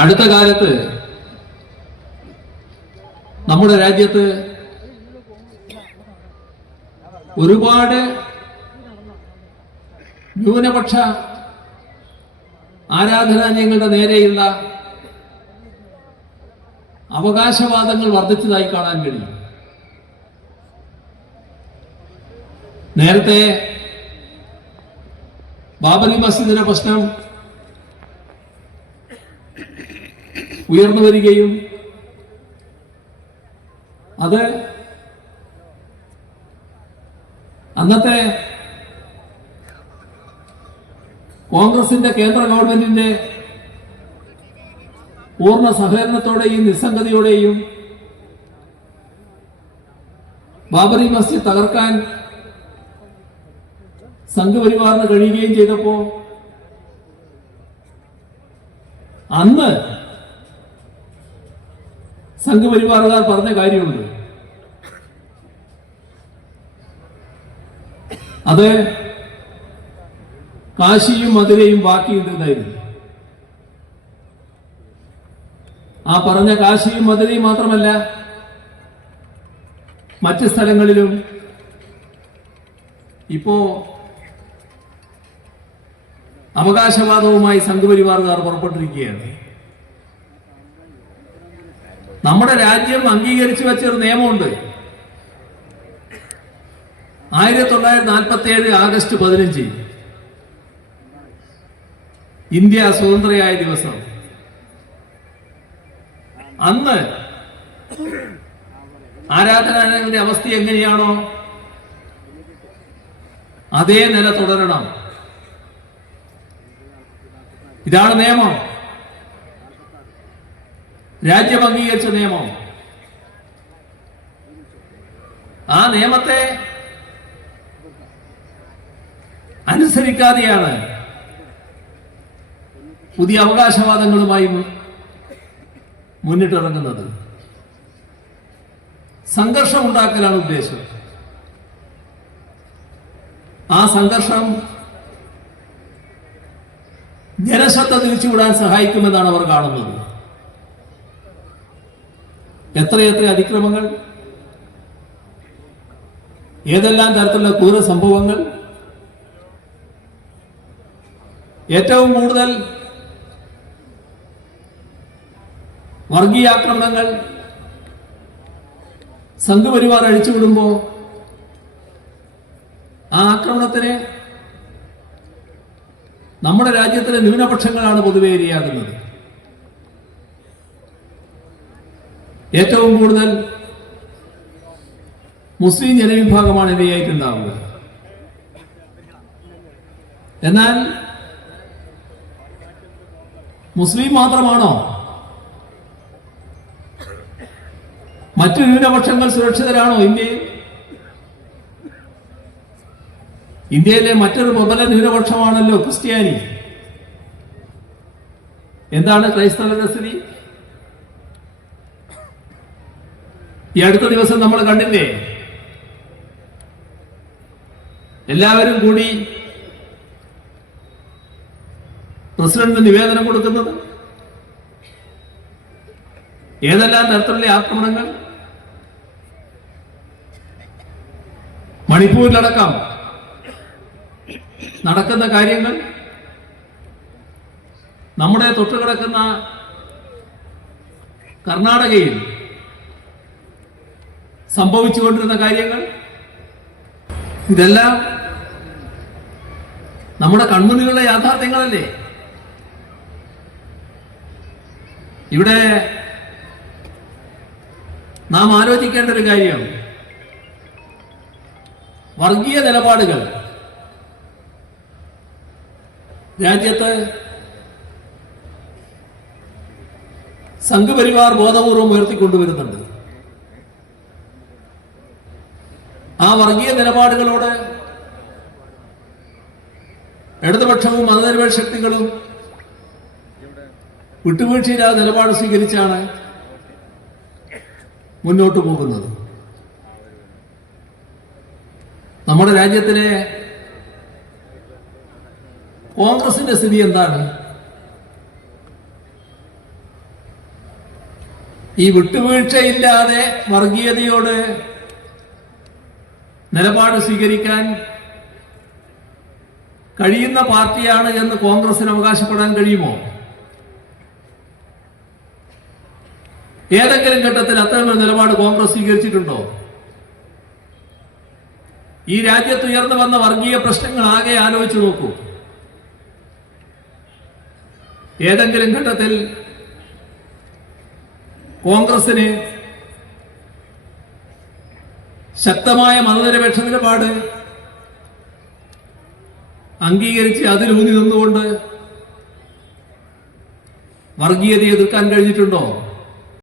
അടുത്ത കാലത്ത് നമ്മുടെ രാജ്യത്ത് ഒരുപാട് ന്യൂനപക്ഷ ആരാധനാലയങ്ങളുടെ നേരെയുള്ള അവകാശവാദങ്ങൾ വർദ്ധിച്ചതായി കാണാൻ കഴിയും. നേരത്തെ ബാബലി മസ്ജിദിന്റെ പ്രശ്നം ഉയർന്നു വരികയും അത് അന്നത്തെ കോൺഗ്രസിന്റെ കേന്ദ്ര ഗവൺമെന്റിന്റെ പൂർണ സഹകരണത്തോടെയും നിസ്സംഗതിയോടെയും ബാബറി മസ്ജിദ് തകർക്കാൻ സംഘപരിവാറിന് കഴിയുകയും ചെയ്തപ്പോ അന്ന് സംഘപരിവാറുകാർ പറഞ്ഞ കാര്യമുണ്ട് അത് കാശിയും മധുരയും ബാക്കിയുണ്ടെന്നായിരുന്നു ആ പറഞ്ഞ കാശിയും മധുരയും മാത്രമല്ല മറ്റ് സ്ഥലങ്ങളിലും ഇപ്പോ അവകാശവാദവുമായി സംഘപരിവാറുകാർ പുറപ്പെട്ടിരിക്കുകയാണ്. നമ്മുടെ രാജ്യം അംഗീകരിച്ചു വെച്ചൊരു നിയമമുണ്ട്. ആയിരത്തി തൊള്ളായിരത്തി നാൽപ്പത്തി ഏഴ് ആഗസ്റ്റ് പതിനഞ്ച്. ഇന്ത്യ സ്വതന്ത്രയായ ദിവസം. അന്ന് ആരാധനാലയങ്ങളുടെ അവസ്ഥ എങ്ങനെയാണോ അതേ നില തുടരണം. ഇതാണ് നിയമം. രാജ്യം അംഗീകരിച്ച നിയമം. ആ നിയമത്തെ അനുസരിക്കാതെയാണ് പുതിയ അവകാശവാദങ്ങളുമായി മുന്നിട്ടിറങ്ങുന്നത്. സംഘർഷം ഉണ്ടാക്കലാണ് ഉദ്ദേശം. ആ സംഘർഷം ജനശ്രദ്ധ തിരിച്ചുവിടാൻ സഹായിക്കുമെന്നാണ് അവർ കാണുന്നത്. എത്രയെത്ര അതിക്രമങ്ങൾ? ഏതെല്ലാം തരത്തിലുള്ള ക്രൂര സംഭവങ്ങൾ? ഏറ്റവും കൂടുതൽ വർഗീയാക്രമണങ്ങൾ സംഘപരിവാർ അഴിച്ചുവിടുമ്പോ ആ ആക്രമണത്തിന് നമ്മുടെ രാജ്യത്തിലെ ന്യൂനപക്ഷങ്ങളാണ് പൊതുവെ ഇരയാകുന്നത് ഏറ്റവും കൂടുതൽ മുസ്ലിം ജനവിഭാഗമാണ് ഇരയായിട്ടുണ്ടാവുക എന്നാൽ മുസ്ലിം മാത്രമാണോ? മറ്റു ന്യൂനപക്ഷങ്ങൾ സുരക്ഷിതരാണോ ഇന്ത്യയിൽ? ഇന്ത്യയിലെ മറ്റൊരു പ്രബല ന്യൂനപക്ഷമാണല്ലോ ക്രിസ്ത്യാനി. എന്താണ് ക്രൈസ്തവരുടെ സ്ഥിതി? ഈ അടുത്ത ദിവസം നമ്മൾ കണ്ടില്ലേ? എല്ലാവരും കൂടി പ്രസിഡന്റിന് നിവേദനം കൊടുക്കുന്നത്? ഏതെല്ലാം തരത്തിലുള്ള ആക്രമണങ്ങൾ? മണിപ്പൂരിലടക്കം നടക്കുന്ന കാര്യങ്ങൾ നമ്മുടെ തൊട്ടുകിടക്കുന്ന കർണാടകയിൽ സംഭവിച്ചുകൊണ്ടിരുന്ന കാര്യങ്ങൾ? ഇതെല്ലാം നമ്മുടെ കൺമുന്നിലുള്ള യാഥാർത്ഥ്യങ്ങളല്ലേ? ഇവിടെ നാം ആലോചിക്കേണ്ട ഒരു കാര്യം. വർഗീയ നിലപാടുകൾ. രാജ്യത്ത് സംഘപരിവാർ ബോധപൂർവം ഉയർത്തിക്കൊണ്ടുവരുന്നുണ്ട്. ആ വർഗീയ നിലപാടുകളോട് ഇടതുപക്ഷവും മതനിരപേക്ഷ ശക്തികളും വിട്ടുവീഴ്ചയില്ലാതെ നിലപാട് സ്വീകരിച്ചാണ് മുന്നോട്ട് പോകുന്നത്. നമ്മുടെ രാജ്യത്തിലെ കോൺഗ്രസിന്റെ സ്ഥിതി എന്താണ്? ഈ വിട്ടുവീഴ്ചയില്ലാതെ വർഗീയതയോട് നിലപാട് സ്വീകരിക്കാൻ കഴിയുന്ന പാർട്ടിയാണ് എന്ന് കോൺഗ്രസിന് അവകാശപ്പെടാൻ കഴിയുമോ? ഏതെങ്കിലും ഘട്ടത്തിൽ അത്തരമൊരു നിലപാട് കോൺഗ്രസ് സ്വീകരിച്ചിട്ടുണ്ടോ? ഈ രാജ്യത്ത് ഉയർന്നു വന്ന വർഗീയ പ്രശ്നങ്ങൾ ആകെ ആലോചിച്ചു നോക്കൂ. ഏതെങ്കിലും ഘട്ടത്തിൽ കോൺഗ്രസിന് ശക്തമായ മതനിരപേക്ഷ നിലപാട് അംഗീകരിച്ച് അതിലൂന്നി നിന്നുകൊണ്ട് വർഗീയതയെ എതിർക്കാൻ കഴിഞ്ഞിട്ടുണ്ടോ?